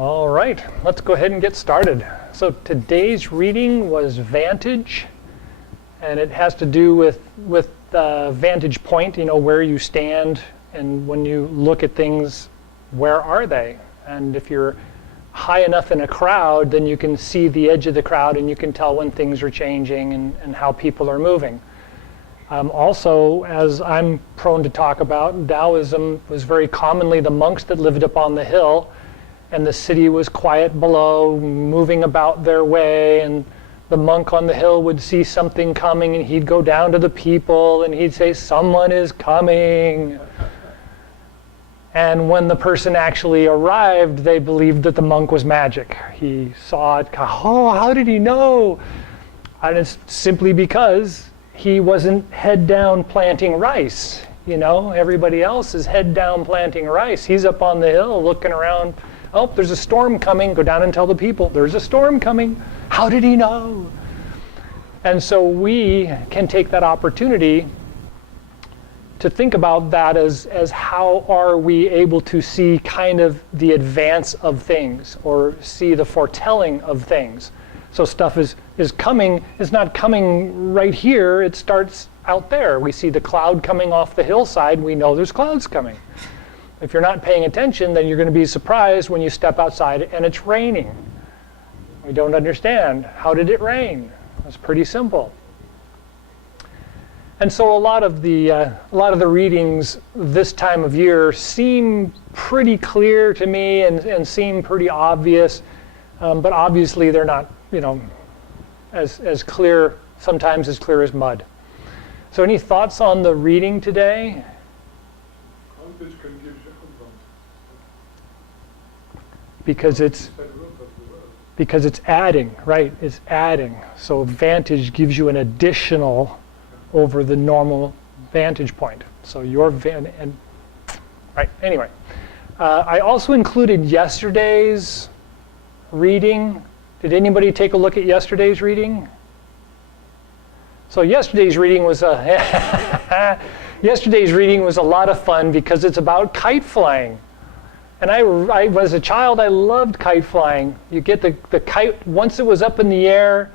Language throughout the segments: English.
All right, let's go ahead and get started. So today's reading was Vantage, and it has to do with vantage point, where you stand, and when you look at things, where are they? And if you're high enough in a crowd, then you can see the edge of the crowd and you can tell when things are changing and how people are moving. Also, as I'm prone to talk about, Taoism was very commonly the monks that lived up on the hill, and the city was quiet below, moving about their way, and the monk on the hill would see something coming and he'd go down to the people and he'd say, "Someone is coming." And when the person actually arrived, they believed that the monk was magic. He saw it, oh, how did he know? And it's simply because he wasn't head down planting rice. Everybody else is head down planting rice. He's up on the hill looking around. Oh, there's a storm coming. Go down and tell the people, there's a storm coming. How did he know? And so we can take that opportunity to think about that as how are we able to see kind of the advance of things or see the foretelling of things. So stuff is coming, it's not coming right here, it starts out there. We see the cloud coming off the hillside, we know there's clouds coming. If you're not paying attention, then you're going to be surprised when you step outside and it's raining. We don't understand. How did it rain? It's pretty simple. And so a lot of the readings this time of year seem pretty clear to me and seem pretty obvious, but obviously they're not, as clear, sometimes as clear as mud. So any thoughts on the reading today? Because it's adding, right? It's adding. So vantage gives you an additional over the normal vantage point. So your right, anyway. I also included yesterday's reading. Did anybody take a look at yesterday's reading? So yesterday's reading was yesterday's reading was a lot of fun because it's about kite flying. And I as a child, I loved kite flying. You get the kite, once it was up in the air,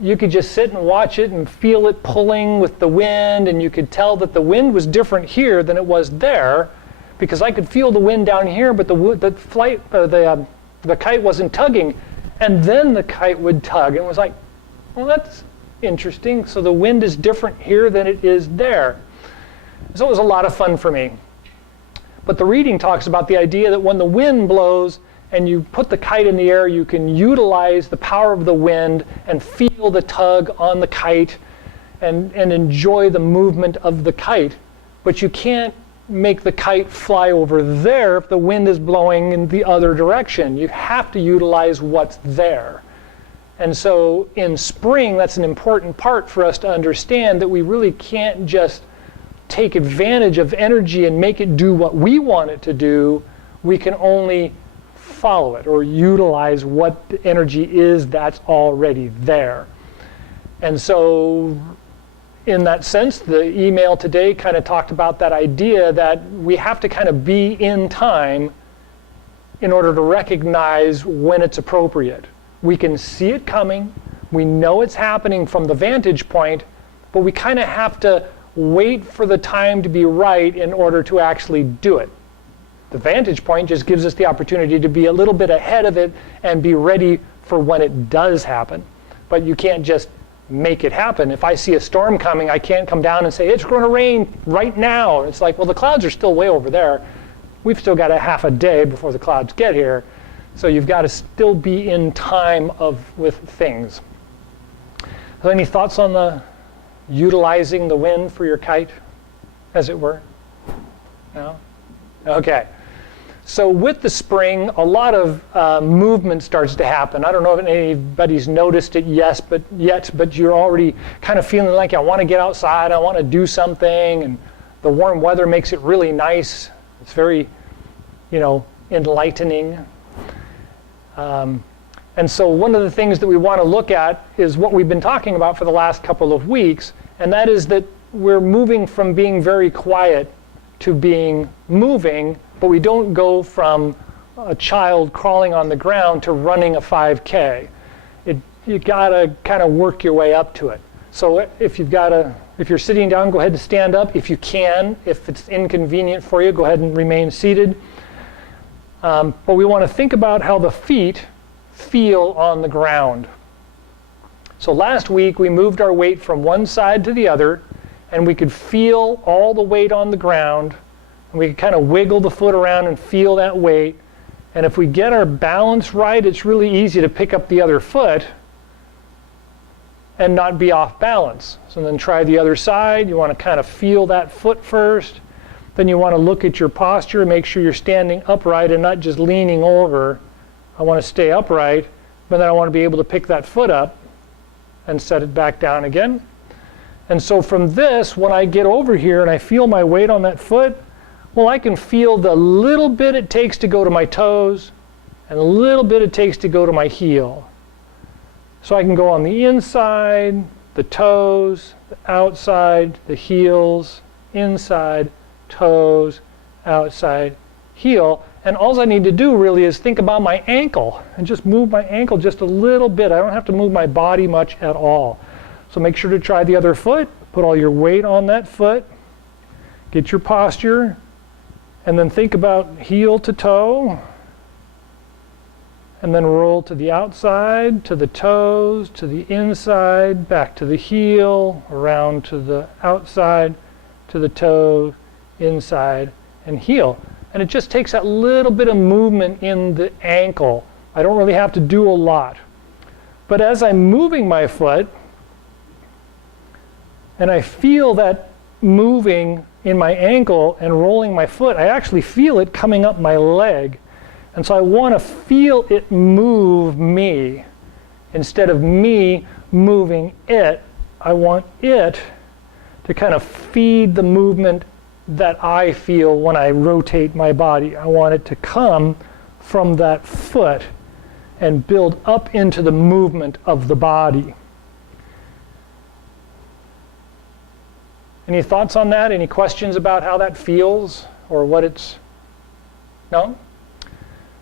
you could just sit and watch it and feel it pulling with the wind, and you could tell that the wind was different here than it was there, because I could feel the wind down here, but the kite wasn't tugging, and then the kite would tug, and it was like, well, that's interesting. So the wind is different here than it is there. So it was a lot of fun for me. But the reading talks about the idea that when the wind blows and you put the kite in the air, you can utilize the power of the wind and feel the tug on the kite and enjoy the movement of the kite. But you can't make the kite fly over there if the wind is blowing in the other direction. You have to utilize what's there. And so in spring, that's an important part for us to understand, that we really can't just take advantage of energy and make it do what we want it to do. We can only follow it or utilize what the energy is that's already there. And so in that sense, the email today kind of talked about that idea that we have to kind of be in time in order to recognize when it's appropriate. We can see it coming, we know it's happening from the vantage point, but we kind of have to wait for the time to be right in order to actually do it. The vantage point just gives us the opportunity to be a little bit ahead of it and be ready for when it does happen. But you can't just make it happen. If I see a storm coming, I can't come down and say, it's going to rain right now. It's like, well, the clouds are still way over there. We've still got a half a day before the clouds get here. So you've got to still be in time with things. So any thoughts on the utilizing the wind for your kite, as it were? No? Okay. So with the spring, a lot of movement starts to happen. I don't know if anybody's noticed it yet, but you're already kind of feeling like, I want to get outside, I want to do something, and the warm weather makes it really nice. It's very, enlightening. And so one of the things that we want to look at is what we've been talking about for the last couple of weeks, and that is that we're moving from being very quiet to being moving, but we don't go from a child crawling on the ground to running a 5K. You gotta kind of work your way up to it. So if you're sitting down, go ahead and stand up if you can. If it's inconvenient for you, go ahead and remain seated. But we want to think about how the feet feel on the ground. So last week we moved our weight from one side to the other, and we could feel all the weight on the ground, and we could kind of wiggle the foot around and feel that weight. And if we get our balance right, it's really easy to pick up the other foot and not be off balance. So then try the other side. You want to kind of feel that foot first. Then you want to look at your posture and make sure you're standing upright and not just leaning over. I want to stay upright, but then I want to be able to pick that foot up and set it back down again. And so from this, when I get over here and I feel my weight on that foot, well, I can feel the little bit it takes to go to my toes and a little bit it takes to go to my heel. So I can go on the inside, the toes, the outside, the heels, inside, toes, outside, heel. And all I need to do really is think about my ankle and just move my ankle just a little bit. I don't have to move my body much at all. So make sure to try the other foot. Put all your weight on that foot. Get your posture. And then think about heel to toe. And then roll to the outside, to the toes, to the inside, back to the heel, around to the outside, to the toe, inside, and heel. And it just takes that little bit of movement in the ankle. I don't really have to do a lot. But as I'm moving my foot, and I feel that moving in my ankle and rolling my foot, I actually feel it coming up my leg. And so I want to feel it move me. Instead of me moving it, I want it to kind of feed the movement that I feel when I rotate my body. I want it to come from that foot and build up into the movement of the body. Any thoughts on that? Any questions about how that feels or what it's... No?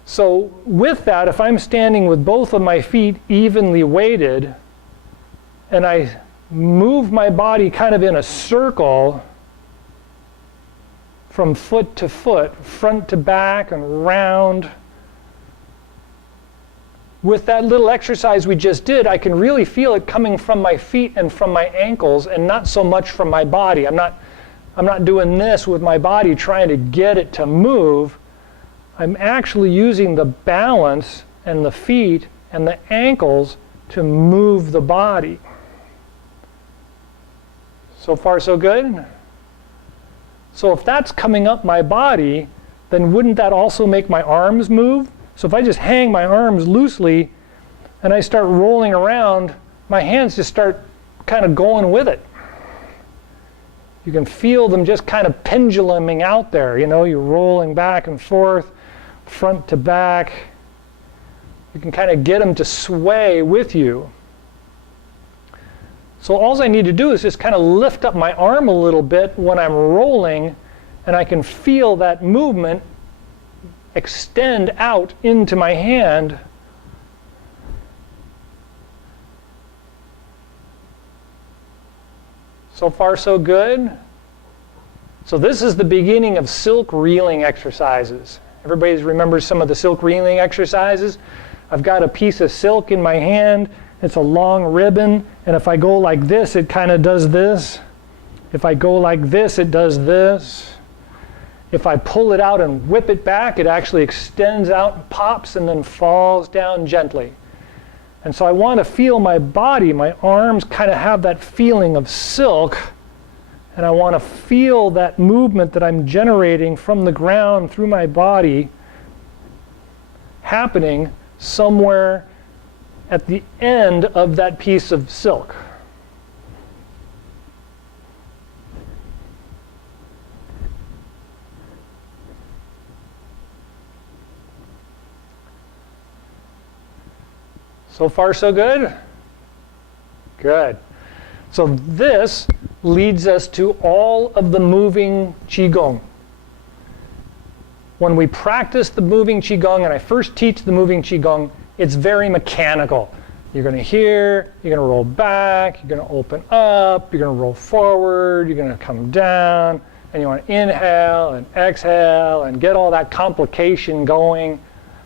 So with that, if I'm standing with both of my feet evenly weighted and I move my body kind of in a circle from foot to foot, front to back and round, with that little exercise we just did, I can really feel it coming from my feet and from my ankles and not so much from my body. I'm not doing this with my body trying to get it to move. I'm actually using the balance and the feet and the ankles to move the body. So far, so good? So if that's coming up my body, then wouldn't that also make my arms move? So if I just hang my arms loosely and I start rolling around, my hands just start kind of going with it. You can feel them just kind of penduluming out there. You know, you're rolling back and forth, front to back. You can kind of get them to sway with you. So all I need to do is just kind of lift up my arm a little bit when I'm rolling, and I can feel that movement extend out into my hand. So far, so good. So this is the beginning of silk reeling exercises. Everybody remembers some of the silk reeling exercises? I've got a piece of silk in my hand. It's a long ribbon, and if I go like this, it kind of does this. If I go like this, it does this. If I pull it out and whip it back, it actually extends out and pops and then falls down gently. And so I want to feel my body, my arms kind of have that feeling of silk, and I want to feel that movement that I'm generating from the ground through my body happening somewhere at the end of that piece of silk. So far, so good? Good. So this leads us to all of the moving Qigong. When we practice the moving Qigong, and I first teach the moving Qigong, it's very mechanical. You're going to hear, you're going to roll back, you're going to open up, you're going to roll forward, you're going to come down, and you want to inhale and exhale and get all that complication going.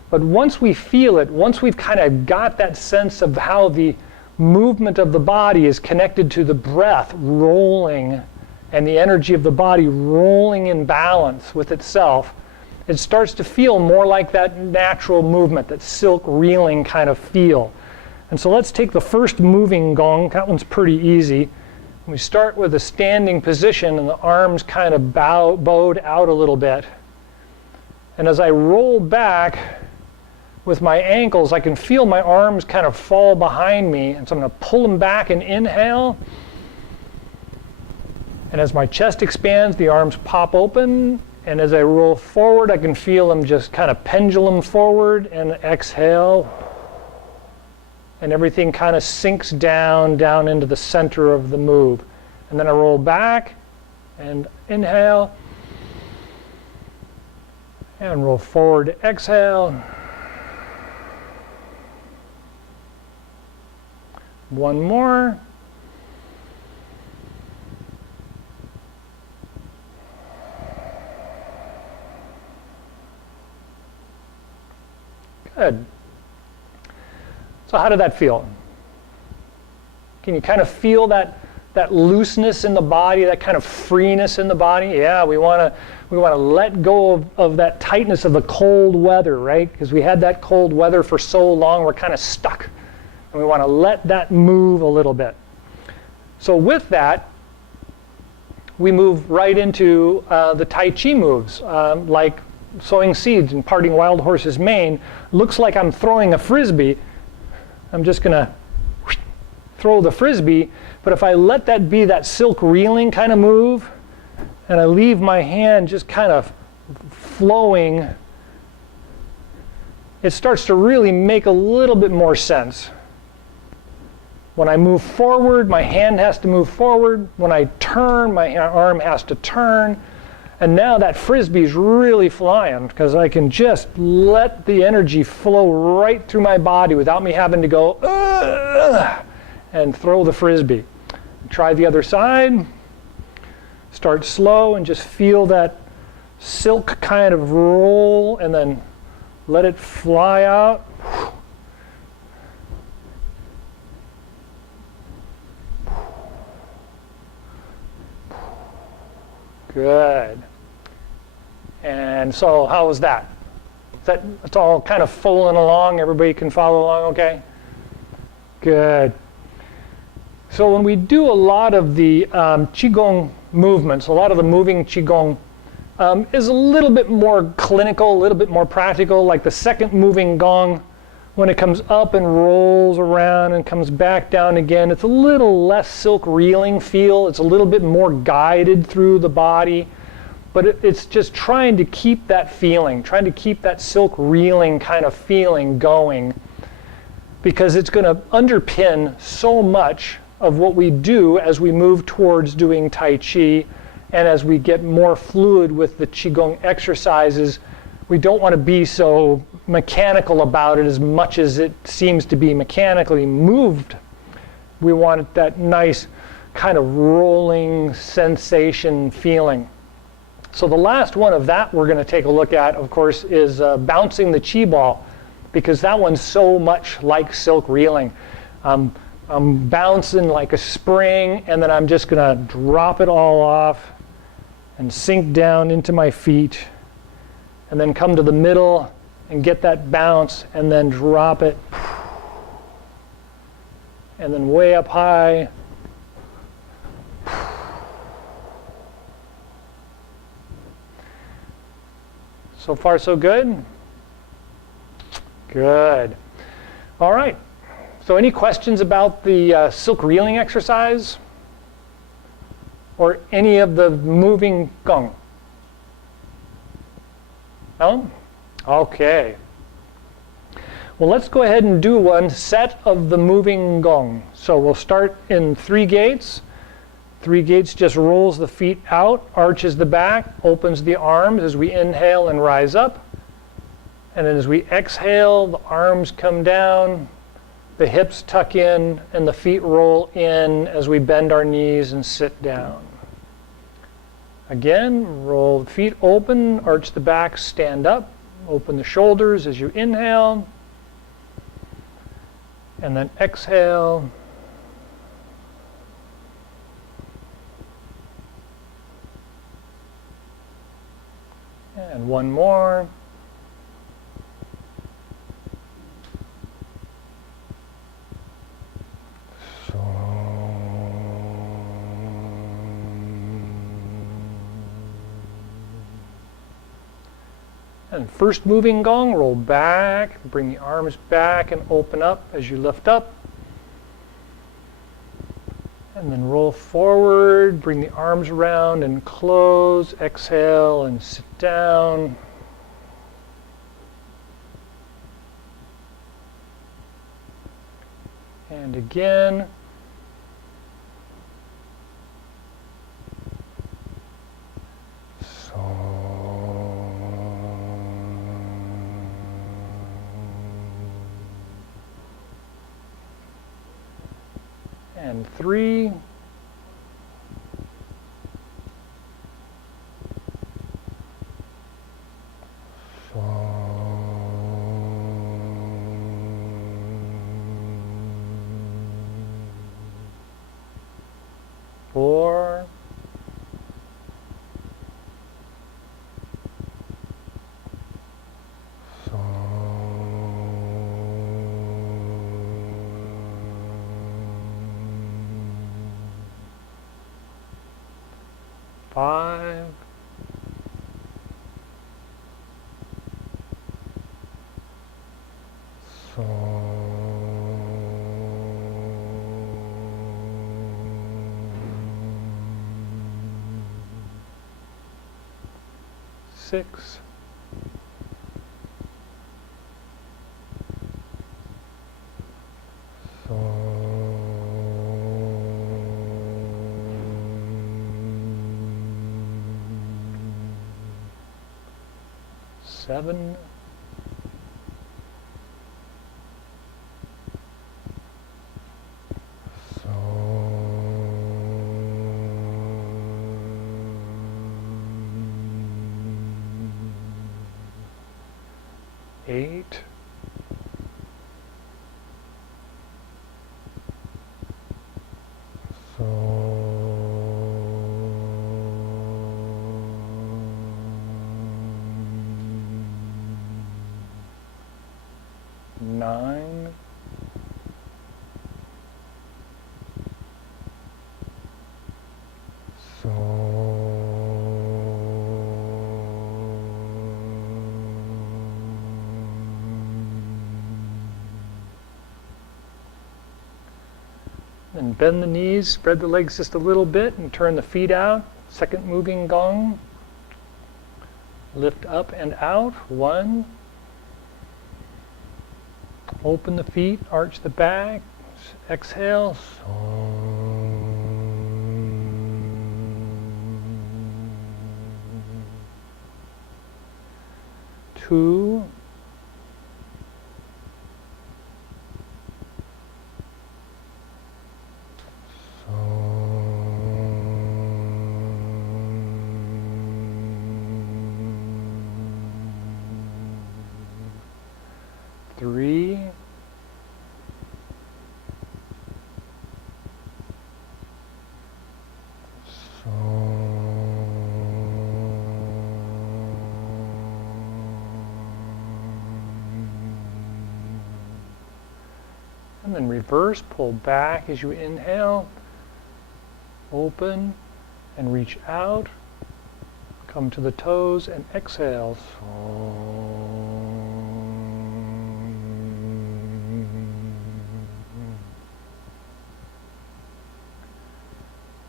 But once we feel it, once we've kind of got that sense of how the movement of the body is connected to the breath rolling and the energy of the body rolling in balance with itself, it starts to feel more like that natural movement, that silk reeling kind of feel. And so let's take the first moving gong. That one's pretty easy. We start with a standing position and the arms kind of bowed out a little bit. And as I roll back with my ankles, I can feel my arms kind of fall behind me. And so I'm going to pull them back and inhale. And as my chest expands, the arms pop open. And as I roll forward, I can feel them just kind of pendulum forward and exhale. And everything kind of sinks down into the center of the move. And then I roll back and inhale. And roll forward, exhale. One more. Good. So how did that feel? Can you kind of feel that looseness in the body, that kind of freeness in the body? Yeah, we want to let go of that tightness of the cold weather, right? Because we had that cold weather for so long, we're kind of stuck. And we want to let that move a little bit. So with that, we move right into the Tai Chi moves, like sowing seeds and parting wild horse's mane. Looks like I'm throwing a frisbee. I'm just going to throw the frisbee, but if I let that be that silk reeling kind of move, and I leave my hand just kind of flowing, it starts to really make a little bit more sense. When I move forward, my hand has to move forward. When I turn, my arm has to turn. And now that frisbee's really flying because I can just let the energy flow right through my body without me having to go and throw the frisbee. Try the other side. Start slow and just feel that silk kind of roll and then let it fly out. Good. And so how was that? It's all kind of following along? Everybody can follow along okay? Good. So when we do a lot of the Qigong movements, a lot of the moving Qigong is a little bit more clinical, a little bit more practical, like the second moving gong, when it comes up and rolls around and comes back down again, it's a little less silk reeling feel. It's a little bit more guided through the body. But it's just trying to keep that feeling, trying to keep that silk reeling kind of feeling going, because it's going to underpin so much of what we do as we move towards doing Tai Chi, and as we get more fluid with the Qigong exercises. We don't want to be so mechanical about it as much as it seems to be mechanically moved. We want that nice kind of rolling sensation feeling. So the last one of that we're going to take a look at, of course, is bouncing the chi ball, because that one's so much like silk reeling. I'm bouncing like a spring, and then I'm just going to drop it all off and sink down into my feet, and then come to the middle and get that bounce, and then drop it, and then way up high. So far, so good? Good. All right. So any questions about the silk reeling exercise? Or any of the moving gong? No? Okay. Well, let's go ahead and do one set of the moving gong. So we'll start in 3 gates Three gates just rolls the feet out, arches the back, opens the arms as we inhale and rise up. And then as we exhale, the arms come down, the hips tuck in, and the feet roll in as we bend our knees and sit down. Again, roll the feet open, arch the back, stand up, open the shoulders as you inhale, and then exhale. And one more. And first moving gong, roll back, bring the arms back and open up as you lift up. And then roll forward, bring the arms around and close, exhale and sit down. And again. And 3. Four. 5. 6. 7. 8. 9. 'Then bend the knees, spread the legs just a little bit and turn the feet out. Second moving gong. Lift up and out. 1. Open the feet, arch the back, exhale. 2. 3. 'And then reverse, pull back as you inhale, open and reach out, come to the toes and exhale.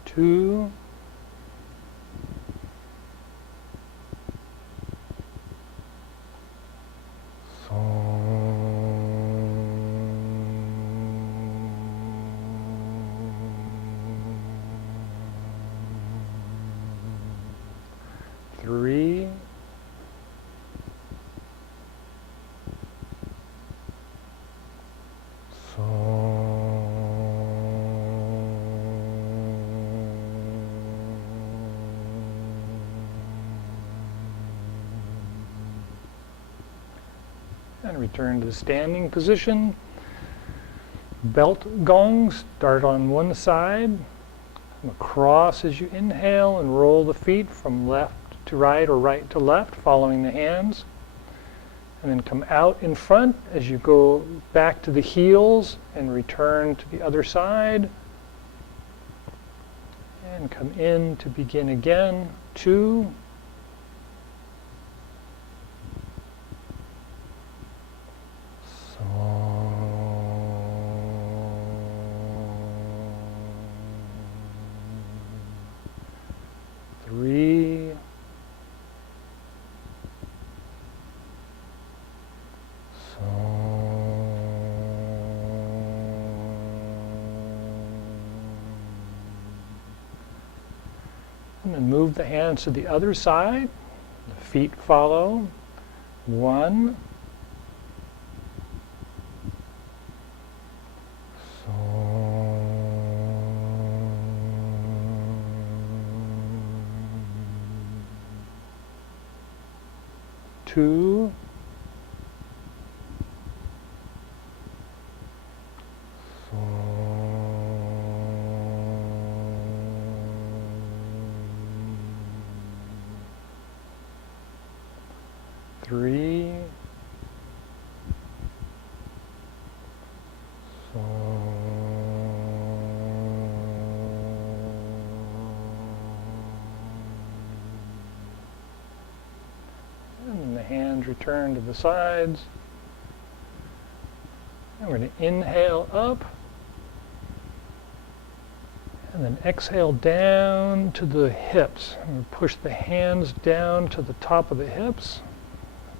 2. 3. 3, and return to the standing position. Belt gong, start on one side, come across as you inhale and roll the feet from left to right or right to left, following the hands. And then come out in front as you go back to the heels and return to the other side. And come in to begin again. 2. And then move the hands to the other side. The feet follow. 1. 2. 3. And the hands return to the sides. And we're going to inhale up. And then exhale down to the hips. And we push the hands down to the top of the hips.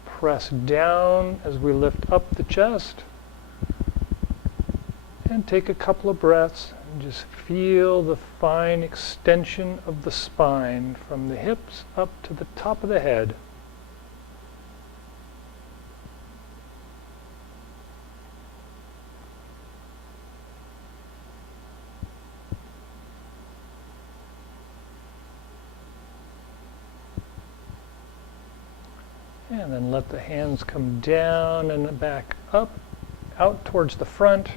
Press down as we lift up the chest. And take a couple of breaths and just feel the fine extension of the spine from the hips up to the top of the head. And then let the hands come down and back up, out towards the front.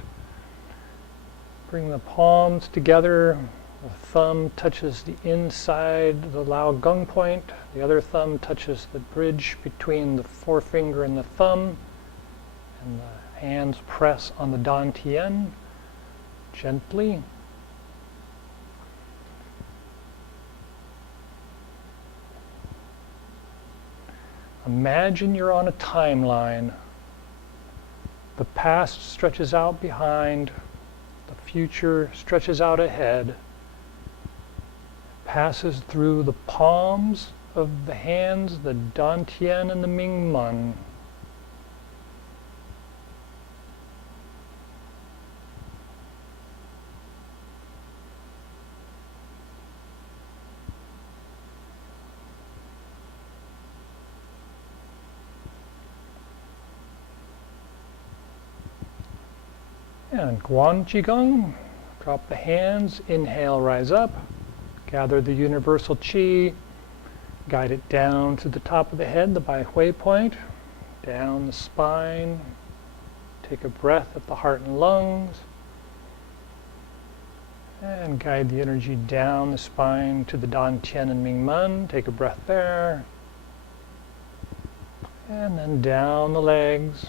Bring the palms together. The thumb touches the inside of the Lao Gung point. The other thumb touches the bridge between the forefinger and the thumb. And the hands press on the dantian gently. Imagine you're on a timeline. The past stretches out behind, the future stretches out ahead, passes through the palms of the hands, the dantian and the mingmen. And Chi Gung, drop the hands, inhale, rise up, gather the universal chi, guide it down to the top of the head, the Bai Hui point, down the spine, take a breath at the heart and lungs, and guide the energy down the spine to the dantian and mingmen, take a breath there, and then down the legs,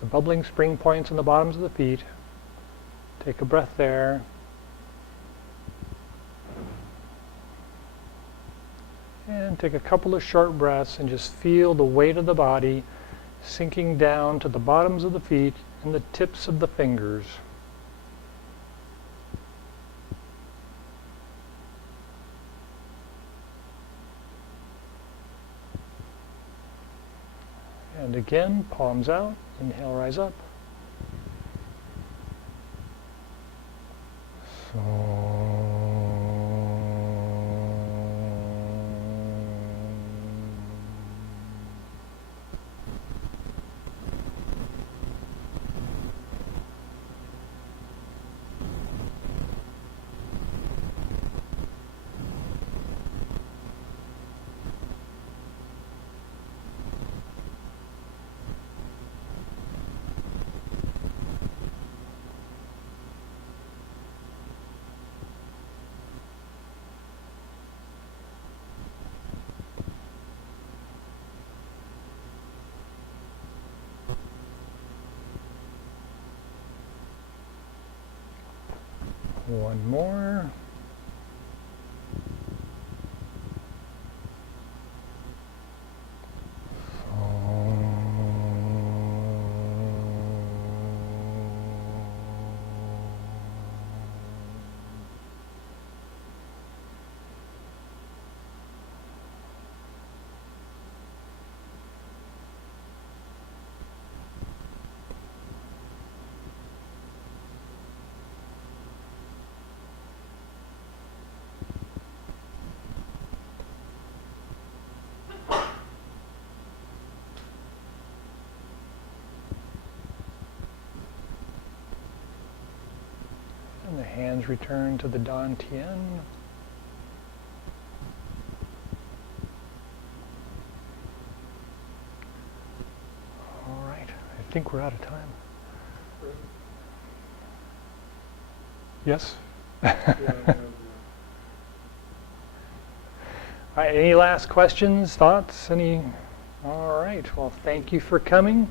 the bubbling spring points on the bottoms of the feet. Take a breath there. And take a couple of short breaths and just feel the weight of the body sinking down to the bottoms of the feet and the tips of the fingers. And again, palms out. Inhale, rise up. One more. And the hands return to the Dantian. All right, I think we're out of time. Yes? All right, any last questions, thoughts? All right, well, thank you for coming.